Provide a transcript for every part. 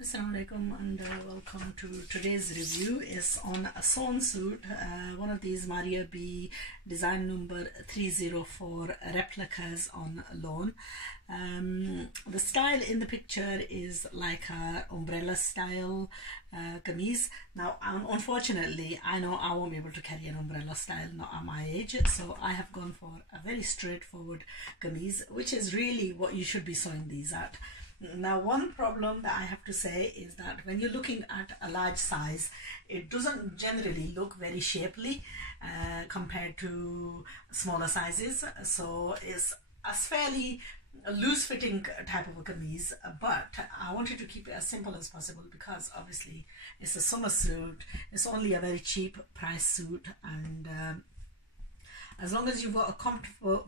Assalamu alaikum and welcome to today's review. Is on a sewn suit, one of these Maria B design number 304 replicas on loan. The style in the picture is like a umbrella style kameez. Now unfortunately I know I won't be able to carry an umbrella style, not at my age, so I have gone for a very straightforward kameez, which is really what you should be sewing these at. Now one problem that I have to say is that when you're looking at a large size, it doesn't generally look very shapely compared to smaller sizes. So it's a fairly loose fitting type of a kameez, but I wanted to keep it as simple as possible because obviously it's a summer suit, it's only a very cheap price suit, and as long as you've got a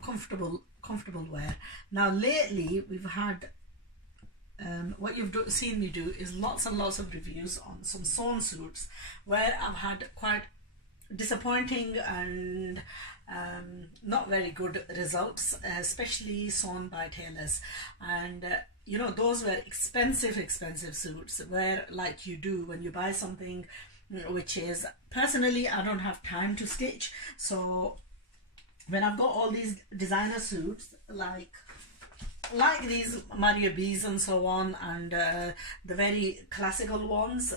comfortable wear. Now lately we've had what you've seen me do is lots and lots of reviews on some sewn suits where I've had quite disappointing and not very good results, especially sewn by tailors. And you know, those were expensive suits where, like you do when you buy something which is, personally I don't have time to stitch, so when I've got all these designer suits like these Maria B's and so on, and the very classical ones,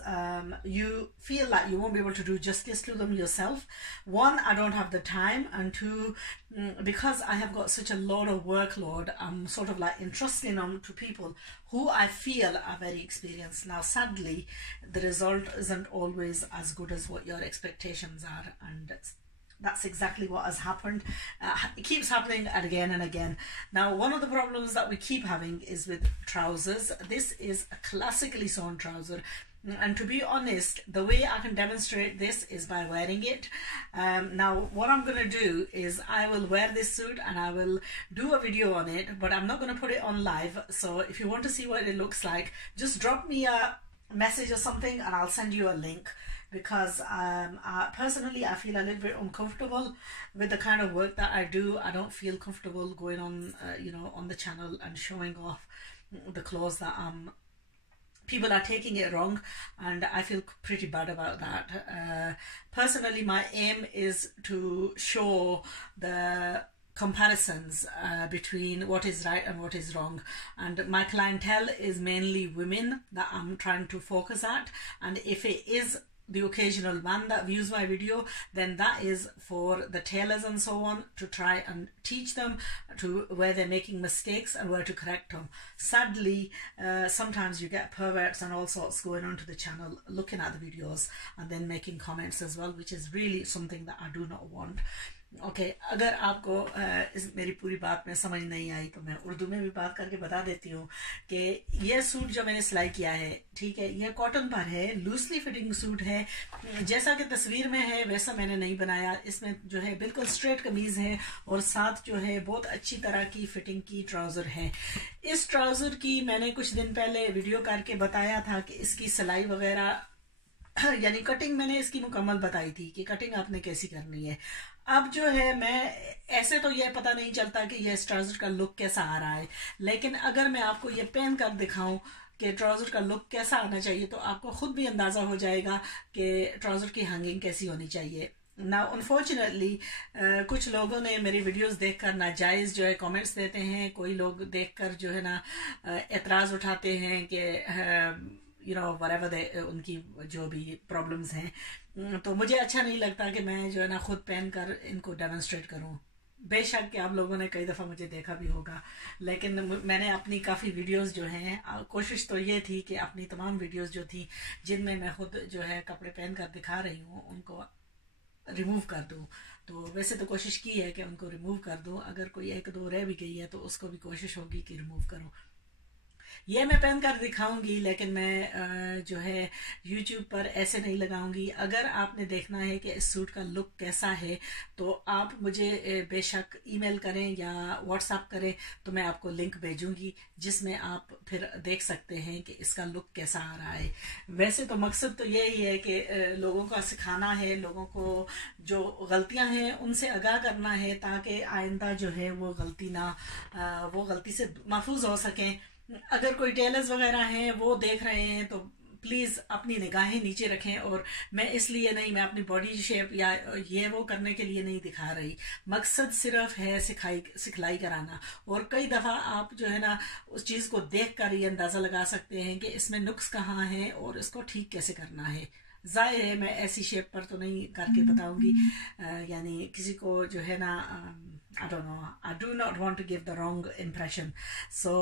you feel like you won't be able to do justice to them yourself. One, I don't have the time, and two, because I have got such a lot of workload, I'm sort of like entrusting them to people who I feel are very experienced. Now sadly the result isn't always as good as what your expectations are, and that's exactly what has happened. It keeps happening again and again. Now one of the problems that we keep having is with trousers. This is a classically sewn trouser, and to be honest, the way I can demonstrate this is by wearing it. Now what I'm going to do is I will wear this suit and I will do a video on it, but I'm not going to put it on live. So if you want to see what it looks like, just drop me a message or something and I'll send you a link, because personally I feel a little bit uncomfortable with the kind of work that I do. I don't feel comfortable going on you know, on the channel and showing off the clothes that people are taking it wrong, and I feel pretty bad about that. Personally my aim is to show the comparisons between what is right and what is wrong, and my clientele is mainly women that I'm trying to focus at, and if it is the occasional man that views my video, then that is for the tailors and so on to try and teach them to where they're making mistakes and where to correct them. Sadly sometimes you get perverts and all sorts going onto the channel looking at the videos and then making comments as well, which is really something that I do not want. अगर आपको इस मेरी पूरी बात में समझ नहीं आई तो मैं उर्दू में भी बात करके बता देती हूँ कि ये सूट जो मैंने सिलाई किया है, ठीक है, ये कॉटन पर है, लूजली फिटिंग सूट है, जैसा कि तस्वीर में है वैसा मैंने नहीं बनाया। इसमें जो है बिल्कुल स्ट्रेट कमीज है और साथ जो है बहुत अच्छी तरह की फिटिंग की ट्राउजर है। इस ट्राउजर की मैंने कुछ दिन पहले वीडियो करके बताया था कि इसकी सिलाई वगैरह यानी कटिंग मैंने इसकी मुकम्मल बताई थी कि कटिंग आपने कैसी करनी है। अब जो है मैं ऐसे तो ये पता नहीं चलता कि ये ट्राउजर का लुक कैसा आ रहा है, लेकिन अगर मैं आपको ये पहन कर दिखाऊं कि ट्राउजर का लुक कैसा आना चाहिए तो आपको खुद भी अंदाज़ा हो जाएगा कि ट्राउजर की हैंगिंग कैसी होनी चाहिए। ना अनफॉर्चुनेटली कुछ लोगों ने मेरी वीडियोस देखकर नाजायज़ जो है कमेंट्स देते हैं, कोई लोग देखकर जो है ना एतराज़ उठाते हैं कि you know whatever उनकी जो भी प्रॉब्लम्स हैं, तो मुझे अच्छा नहीं लगता कि मैं जो है ना खुद पहन कर इनको डेमोन्स्ट्रेट करूं। बेशक कि आप लोगों ने कई दफ़ा मुझे देखा भी होगा, लेकिन मैंने अपनी काफ़ी वीडियोस जो हैं, कोशिश तो ये थी कि अपनी तमाम वीडियोस जो थी जिनमें मैं खुद जो है कपड़े पहन कर दिखा रही हूँ उनको रिमूव कर दूँ। तो वैसे तो कोशिश की है कि उनको रिमूव कर दूँ, अगर कोई एक दो रह भी गई है तो उसको भी कोशिश होगी कि रिमूव करूँ। ये मैं पहन कर दिखाऊंगी, लेकिन मैं जो है YouTube पर ऐसे नहीं लगाऊंगी। अगर आपने देखना है कि इस सूट का लुक कैसा है तो आप मुझे बेशक ईमेल करें या व्हाट्सएप करें, तो मैं आपको लिंक भेजूंगी जिसमें आप फिर देख सकते हैं कि इसका लुक कैसा आ रहा है। वैसे तो मकसद तो यही है कि लोगों का सिखाना है, लोगों को जो गलतियां हैं उनसे आगाह करना है ताकि आइंदा जो है वो गलती से महफूज हो सकें। اگر کوئی ٹیلرز وغیرہ ہیں وہ دیکھ رہے ہیں تو پلیز اپنی نگاہیں نیچے رکھیں، اور میں اس لیے نہیں، میں اپنی باڈی شیپ یا یہ وہ کرنے کے لیے نہیں دکھا رہی، مقصد صرف ہے سکھلائی کرانا. اور کئی دفعہ آپ جو ہے نا اس چیز کو دیکھ کر یہ اندازہ لگا سکتے ہیں کہ اس میں نقص کہاں ہے اور اس کو ٹھیک کیسے کرنا ہے. ظاہر ہے میں ایسی شیپ پر تو نہیں کر کے بتاؤں گی، یعنی کسی کو جو ہے نا I don't know, I do not want to give the wrong impression. So,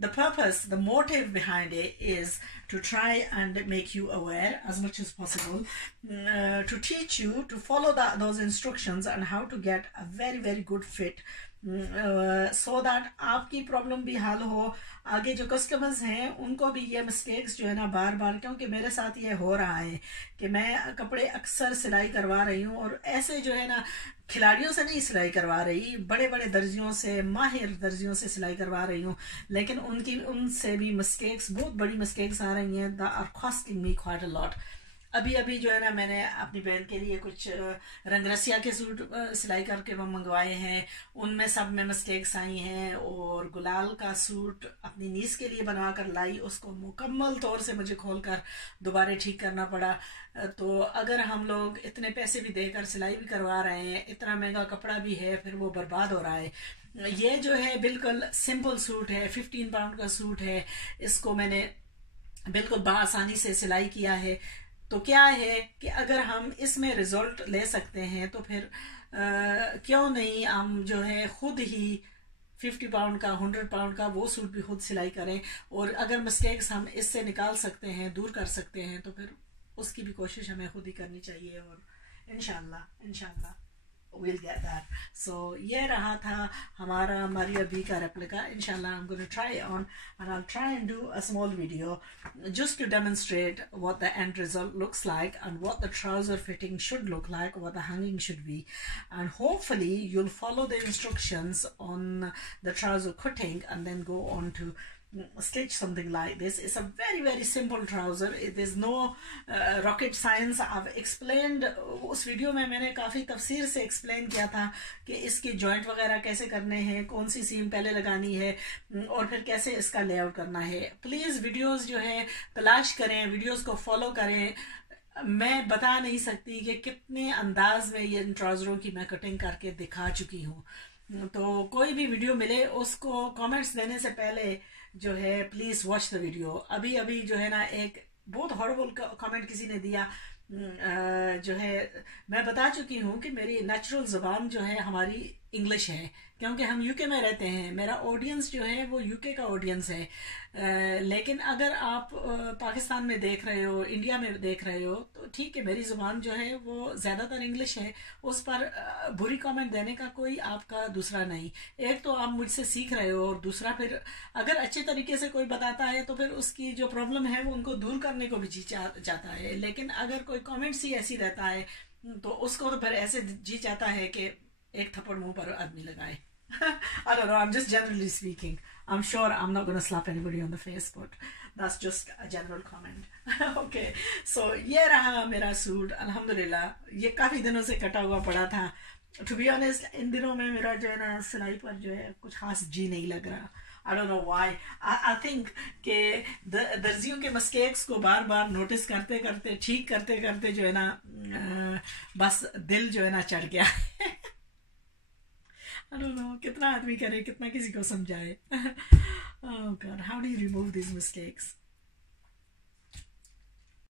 the purpose, the motive behind it is to try and make you aware as much as possible, to teach you to follow those instructions and how to get a very, very good fit. So that آپ کی problem بھی حل ہو، آگے جو customers ہیں ان کو بھی یہ مسٹیکس جو ہے نا بار بار، کیونکہ میرے ساتھ یہ ہو رہا ہے کہ میں کپڑے اکثر سلائی کروا رہی ہوں، اور ایسے جو ہے نا کھلاڑیوں سے نہیں سلائی کروا رہی، بڑے بڑے درزیوں سے، ماہر درزیوں سے سلائی کروا رہی ہوں، لیکن ان سے بھی مسٹیکس، بہت بڑی مسٹیکس آ رہی ہیں، that are costing me quite a lot. ابھی جو ہے نا میں نے اپنی بہن کے لیے کچھ رنگ رسیا کے سوٹ سلائی کر کے وہ منگوائے ہیں، ان میں سب میں مسٹیکس آئی ہیں، اور گلال کا سوٹ اپنی نیس کے لیے بنوا کر لائی، اس کو مکمل طور سے مجھے کھول کر دوبارہ ٹھیک کرنا پڑا. تو اگر ہم لوگ اتنے پیسے بھی دے کر سلائی بھی کروا رہے ہیں، اتنا مہنگا کپڑا بھی ہے، پھر وہ برباد ہو رہا ہے. یہ جو ہے بالکل سمپل سوٹ ہے، 15 پاؤنڈ کا سوٹ ہے، اس کو میں نے بالکل بآسانی سے سلائی کیا ہے. تو کیا ہے کہ اگر ہم اس میں رزلٹ لے سکتے ہیں تو پھر کیوں نہیں ہم جو ہے خود ہی 50 پاؤنڈ کا، 100 پاؤنڈ کا وہ سوٹ بھی خود سلائی کریں، اور اگر مسٹیکس ہم اس سے نکال سکتے ہیں، دور کر سکتے ہیں، تو پھر اس کی بھی کوشش ہمیں خود ہی کرنی چاہیے، اور انشاءاللہ we'll get that. So یہ رہا تھا ہمارا ماریا بی کا ریپلیکا. انشاءاللہ I'm going to try it on, and I'll try and do a small video just to demonstrate what the end result looks like and what the trouser fitting should look like, what the hanging should be, and hopefully you'll follow the instructions on the trouser cutting and then go on to stitch something like this. It's a very, very simple trouser. There's no rocket science. I've explained us video میں نے کافی تفصیل سے explain کیا تھا کہ اس کی joint وغیرہ کیسے کرنے ہیں، کون سی سیم پہلے لگانی ہے، اور پھر کیسے اس کا لے آؤٹ کرنا ہے. پلیز ویڈیوز جو ہے تلاش کریں، ویڈیوز کو فالو کریں. میں بتا نہیں سکتی کہ کتنے انداز میں یہ ٹراؤزروں کی میں کٹنگ کر کے دکھا چکی ہوں. تو کوئی بھی ویڈیو ملے اس کو کامنٹس دینے سے پہلے جو ہے پلیز واچ دا ویڈیو. ابھی جو ہے نا ایک بہت ہاربل کامنٹ کسی نے دیا، جو ہے میں بتا چکی ہوں کہ میری نیچرل زبان جو ہے ہماری انگلش ہے، کیونکہ ہم یو کے میں رہتے ہیں، میرا آڈینس جو ہے وہ یو کے کا آڈینس ہے. لیکن اگر آپ پاکستان میں دیکھ رہے ہو، انڈیا میں دیکھ رہے ہو، تو ٹھیک ہے میری زبان جو ہے وہ زیادہ تر انگلش ہے، اس پر بری کامنٹ دینے کا کوئی آپ کا دوسرا نہیں. ایک تو آپ مجھ سے سیکھ رہے ہو، اور دوسرا پھر اگر اچھے طریقے سے کوئی بتاتا ہے تو پھر اس کی جو پرابلم ہے وہ ان کو دور کرنے کو بھی جی چاہتا ہے. لیکن اگر کوئی کامنٹس ہی ایسی رہتا ہے تو اس کو تو پھر ایسے جی چاہتا ہے کہ ایک تھپڑ منہ پر آدمی لگائے. I don't know, I'm just generally speaking. I'm sure I'm not going to slap anybody on the face, but that's just a general comment. Okay, so یہ رہا میرا سوٹ. الحمدللہ یہ کافی دنوں سے کٹا ہوا پڑا تھا. To be honest, ان دنوں میں میرا جو ہے نا سلائی پر جو ہے کچھ خاص جی نہیں لگ رہا. I don't know why. I think کہ درزیوں کے مسٹیکس کو بار بار نوٹس کرتے کرتے، ٹھیک کرتے کرتے جو ہے نا بس دل جو ہے نا چڑھ گیا. I don't know, کتنا آدمی کرے، کتنا کسی کو سمجھائے. Oh God, how do you remove these mistakes?